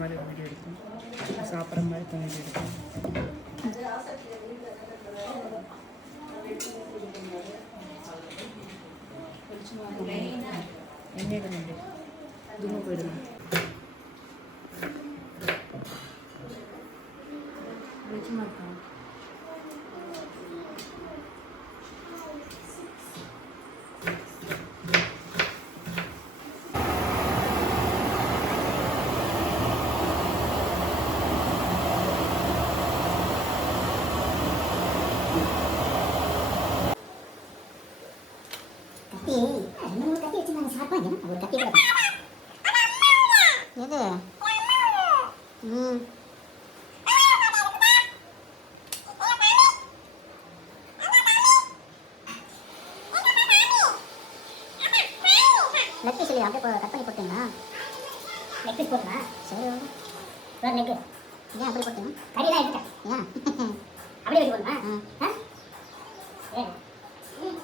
மாதிரி வீடியோ எடுக்கும், சாப்பிட்ற மாதிரி வீடியோ எடுக்கும். எண்ணெய் கண்ணு தூங்க போயிடுங்க. வெளிச்சமாக இருக்கா? லெக் பீஸ் இல்லையா? அப்படியே கட் பண்ணி போட்டீங்களா? லெக் பீஸ் போட்டுமா? சரி வேறு லெக்கு ஏன் அப்படி போட்டீங்க? கறியெல்லாம் எடுத்துட்டேன். ஏன் அப்படியே வச்சு போடுமா?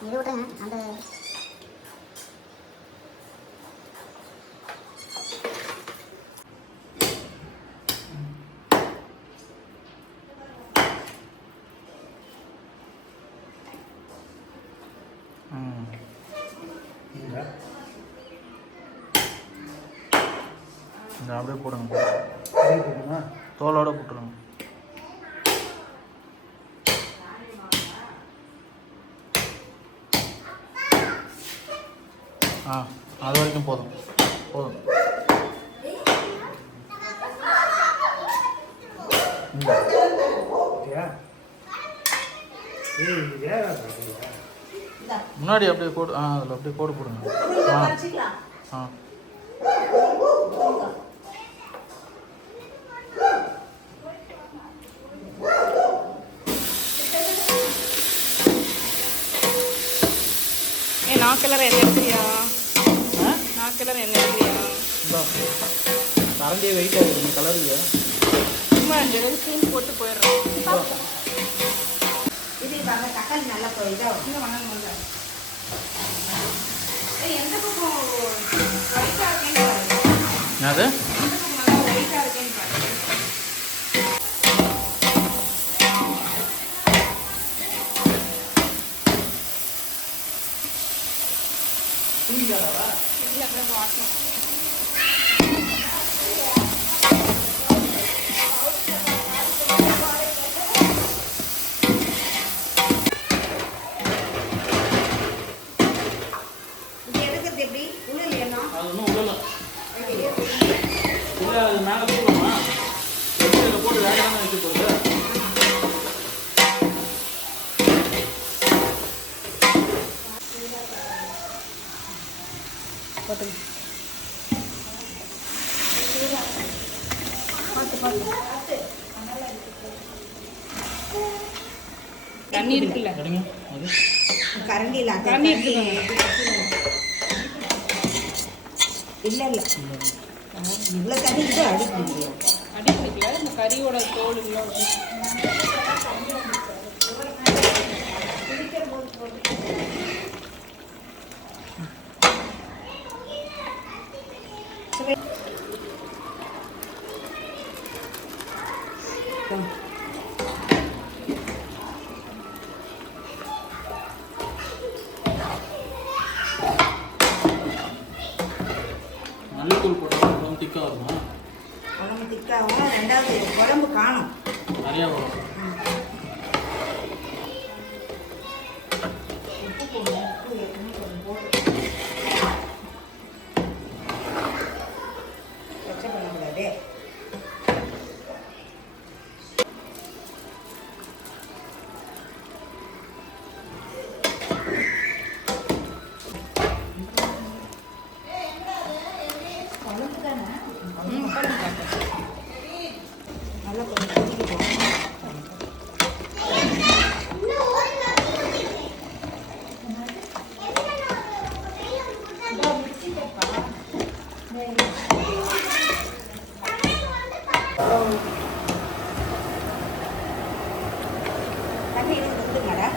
இது விட்டுங்க. அந்த அப்படியே போடுங்க, தோலோட போட்டுருங்க. அது வரைக்கும் போதும் போதும். முன்னாடி அப்படியே கோடு, அதில் அப்படியே கோடு போடுங்க. நாக்கெல்லாம் என்ன எடுக்கிறியா? நாக்கெல்லாம் என்ன எடுக்கிறியா? கரண்டியே வெயிட் ஆகுது கலருங்க. சும்மா க்ரீம் போட்டு போயிடுறோம். இது இப்போ தக்காளி நல்லா போயிதோ இன்னும் வணங்க எந்த பக்கம் ஒயிட்டாக இருக்கேன்னு பாருங்க. அது எந்த பக்கம் நல்லா ஒயிட்டாக இருக்கேன்னு பாருங்க. இல்லை அப்படியே வாட்டணும். அது மேலே போடுவோமா? போட்டு வேக தானே வைக்க போகுது. தண்ணி இருக்குல்ல, கரண்டி இல்லை, தண்ணி இருக்குங்க. இல்லை இல்லை இவ்வளோ தண்ணி கூட அடிக்கல. இந்த கறியோட தோலுங்களோ மல்லித்தூள் போட்டால் ரொம்ப திக்காக வருமா? குழம்பு திக்காகவும், ரெண்டாவது குழம்பு காணும் நிறையா வரும். உப்பு போடணும். உப்பு கொஞ்சம் போட்டு பச்சை பண்ணக்கூடாது. நல்லா கொஞ்சம் கொதிக்கிட்டோம். தண்ணி எடுத்து வந்துங்கடா.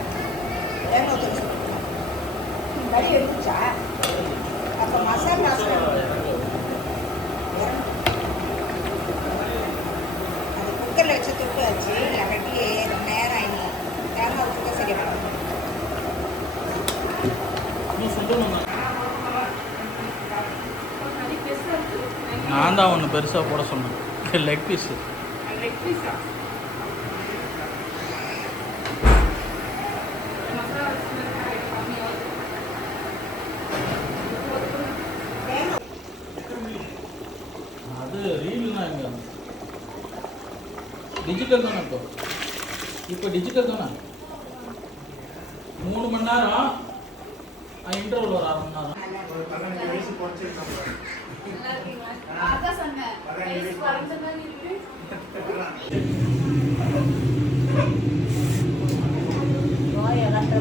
கறி எடுத்துச்சா? அப்போ மசாலா நான் தான் ஒன்று பெருசாக போட சொன்னேன் லெக் பீஸு. லெக் பீஸா? அது ரீல்னா எங்க டிஜிட்டல் தானே இப்போ டிஜிட்டல் தானே. 3 மணி நேரம் இன்டர்வல் ஒரு 1/2 மணி நேரம். கோயை கட்டுற